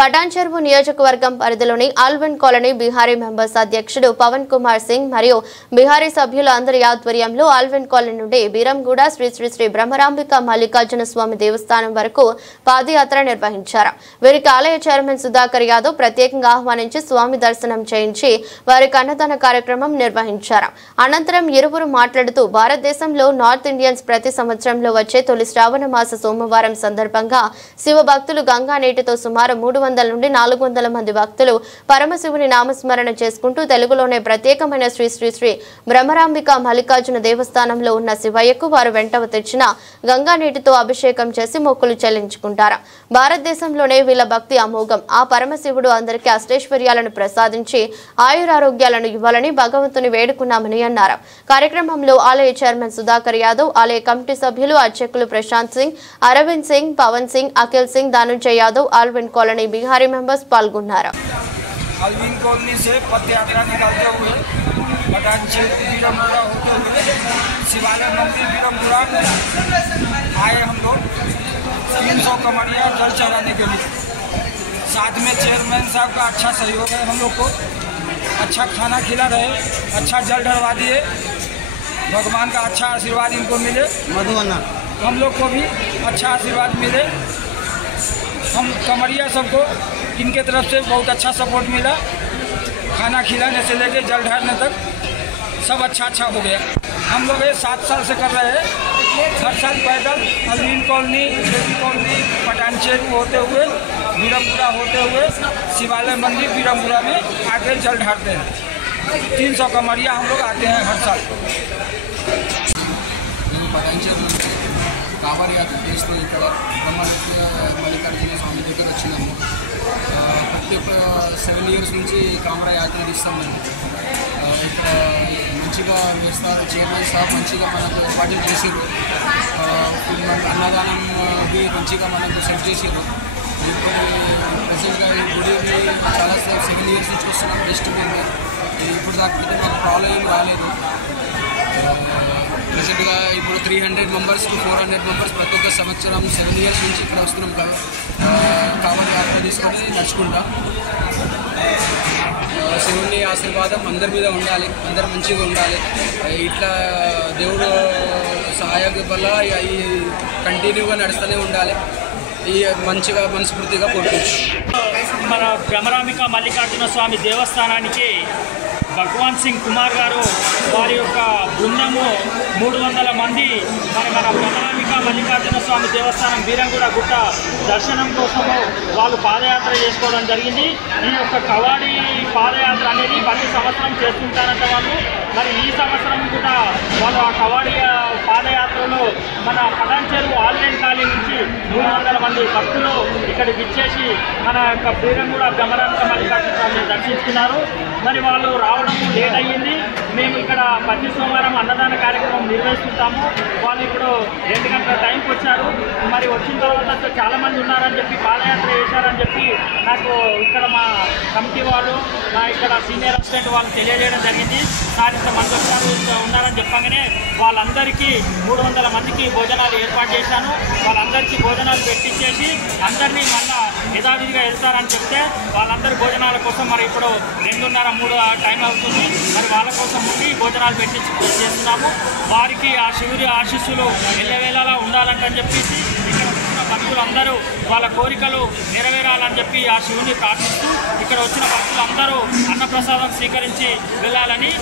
పటాన్చెరువు నియోజకవర్గం పరిధిలోని Alvin colony Bihari members అధ్యక్షుడు పవన్ కుమార్ సింగ్ మరియు బిహారీ సభ్యుల అందరి ఆధ్వర్యంలో ఆల్విన్ కాలనీ నుండి బీరంగూడ శ్రీ శ్రీ శ్రీ బ్రహ్మరాంబిక మల్లికార్జున స్వామి దేవస్థానం వరకు పాదయాత్ర నిర్వహించారు. వీరికి ఆలయ చైర్మన్ సుధాకర్ యాదవ్ ప్రత్యేకంగా ఆహ్వానించి స్వామి దర్శనం చేయించి వారికి అన్నదాన కార్యక్రమం నిర్వహించారు. అనంతరం ఇరువురు మాట్లాడుతూ భారతదేశంలో నార్త్ ఇండియన్స్ ప్రతి సంవత్సరంలో వచ్చే తొలి శ్రావణ మాస సోమవారం సందర్భంగా శివ భక్తులు గంగా నీటితో సుమారు 300 నుండి 400 మంది భక్తులు పరమశివుని నామస్మరణ చేసుకుంటూ తెలుగులోనే ప్రత్యేకమైన శ్రీ శ్రీ శ్రీ బ్రహ్మరాంబిక మల్లికార్జున దేవస్థానంలో ఉన్న శివయ్యకు వారు వెంట తెచ్చిన గంగా నీటితో అభిషేకం చేసి మొక్కులు చెల్లించుకుంటారు. భారతదేశంలోనే వీళ్ళ భక్తి అమోఘం. ఆ పరమశివుడు అందరికీ అష్టైశ్వర్యాలను ప్రసాదించి ఆయురారోగ్యాలను ఇవ్వాలని భగవంతుని వేడుకున్నామని అన్నారు. కార్యక్రమంలో ఆలయ చైర్మన్ సుధాకర్ యాదవ్, ఆలయ కమిటీ సభ్యులు అర్చకులు Prashant Singh, Arvind Singh, Pavan Singh, Akhil Singh, Dhanunjaya Yadav Allwyn colony Bihari members पाल्गొన్నారు. आल्विन कॉलोनी से पदयात्रा निकालते हुए पटानचेरू बीरमगुड़ा होते हुए शिवालय मंदिर बीरमगुड़ा आए हम लोग 300 कमरिया जल चढ़ाने के लिए। साथ में चेयरमैन साहब का अच्छा सहयोग है, हम लोग को अच्छा खाना खिला रहे, अच्छा जल ढलवा दिए, भगवान का अच्छा आशीर्वाद इनको मिले, हम लोग को भी अच्छा आशीर्वाद मिले। हम कमरिया सबको इनके तरफ से बहुत अच्छा सपोर्ट मिला, खाना खिलाने से लेके जल ढालने तक सब अच्छा हो गया। हम लोग ये 7 साल से कर रहे हैं, हर साल पैदल आल्विन कॉलोनी, देवी कॉलोनी, पटानचेरू होते हुए बीरमगुड़ा होते हुए शिवालय मंदिर बीरमगुड़ा में आके जल ढालते हैं। 300 कमरिया हम लोग आते हैं हर साल। కావడి యాత్ర చేస్తూ ఇక్కడ మల్లికార్జున స్వామి దగ్గర వచ్చినాము. ప్రతి ఒక్క 7 ఇయర్స్ నుంచి కావడి యాత్ర తీస్తాం. మేము ఇక్కడ మంచిగా వేస్తారు, చైర్మన్ సాబ్ మంచిగా మనకు ఏర్పాట్లు చేసారు, అన్నదానం మంచిగా మనకు సెట్ చేసారు. ఇప్పుడు ప్రజెంట్గా ఈ గుడిని చాలా 7 ఇయర్స్ నుంచి వస్తున్నాం. బెస్ట్ ఉంది. ఇప్పుడు దాకా మాకు ప్రాబ్లం ఏం రాలేదు. ప్రెసెంట్గా ఇప్పుడు 300 మెంబర్స్ టు 400 మెంబర్స్ ప్రతి ఒక్క సంవత్సరం 7 ఇయర్స్ నుంచి ఇక్కడ వస్తున్నాం. కావడి యాత్ర తీసుకొని నడుచుకుంటాం. శివుని ఆశీర్వాదం అందరి మీద ఉండాలి, అందరు మంచిగా ఉండాలి. ఇట్లా దేవుడు సహాయం వల్ల ఈ కంటిన్యూగా నడుస్తూనే ఉండాలి. ఈ మంచిగా మనస్ఫూర్తిగా కోరుకోవచ్చు. మన బ్రహ్మరాంబిక మల్లికార్జున స్వామి దేవస్థానానికి భగవాన్ సింగ్ కుమార్ గారు వారి యొక్క బృందము 300 మంది మన బ్రహ్మరాంబిక మల్లికార్జున స్వామి దేవస్థానం బీరంగూడ గుట్ట దర్శనం కోసము వాళ్ళు పాదయాత్ర చేసుకోవడం జరిగింది. ఈ యొక్క కవాడి పాదయాత్ర అనేది ప్రతి సంవత్సరం చేస్తుంటారంట వాళ్ళు. మరి ఈ సంవత్సరం కూడా వాళ్ళు ఆ కవాడి పాదయాత్రలో మన పటాన్చెరువు ఆల్విన్ కాలనీ నుంచి 300 మంది భక్తులు ఇక్కడికి ఇచ్చేసి మన యొక్క బీరంగూడ బ్రహ్మరాంబిక మల్లికార్జున స్వామిని దర్శించుకున్నారు. మరి వాళ్ళు రావడం లేట్ అయ్యింది. మేము ఇక్కడ ప్రతి సోమవారం అన్నదాన కార్యక్రమం నిర్వహిస్తుంటాము. వాళ్ళు ఇప్పుడు 2 గంటల టైంకి వచ్చారు. మరి వచ్చిన తర్వాత చాలామంది ఉన్నారని చెప్పి పాదయాత్ర చేశారని చెప్పి నాకు ఇక్కడ మా కమిటీ వాళ్ళు, మా ఇక్కడ సీనియర్ అసిస్టెంట్ వాళ్ళు తెలియజేయడం జరిగింది. సార్ ఇంతమంది వచ్చారు ఉన్నారని చెప్పగానే వాళ్ళందరికీ 300 మందికి భోజనాలు ఏర్పాటు చేశాను. వాళ్ళందరికీ భోజనాలు పెట్టించేసి అందరినీ మళ్ళా యథావిధిగా వెళ్తారని చెప్తే వాళ్ళందరి భోజనాల కోసం మరి ఇప్పుడు 2:30-3 టైం అవుతుంది. మరి వాళ్ళ కోసం ఉండి భోజనాలు చేస్తున్నాము. వారికి ఆ శివుడి ఆశీస్సులు ఎల్లవేళలా ఉండాలని చెప్పేసి ఇక్కడ వచ్చిన భక్తులందరూ వాళ్ళ కోరికలు నెరవేరాలని చెప్పి ఆ శివుని ప్రార్థిస్తూ ఇక్కడ వచ్చిన భక్తులందరూ అన్నప్రసాదం స్వీకరించి వెళ్ళాలని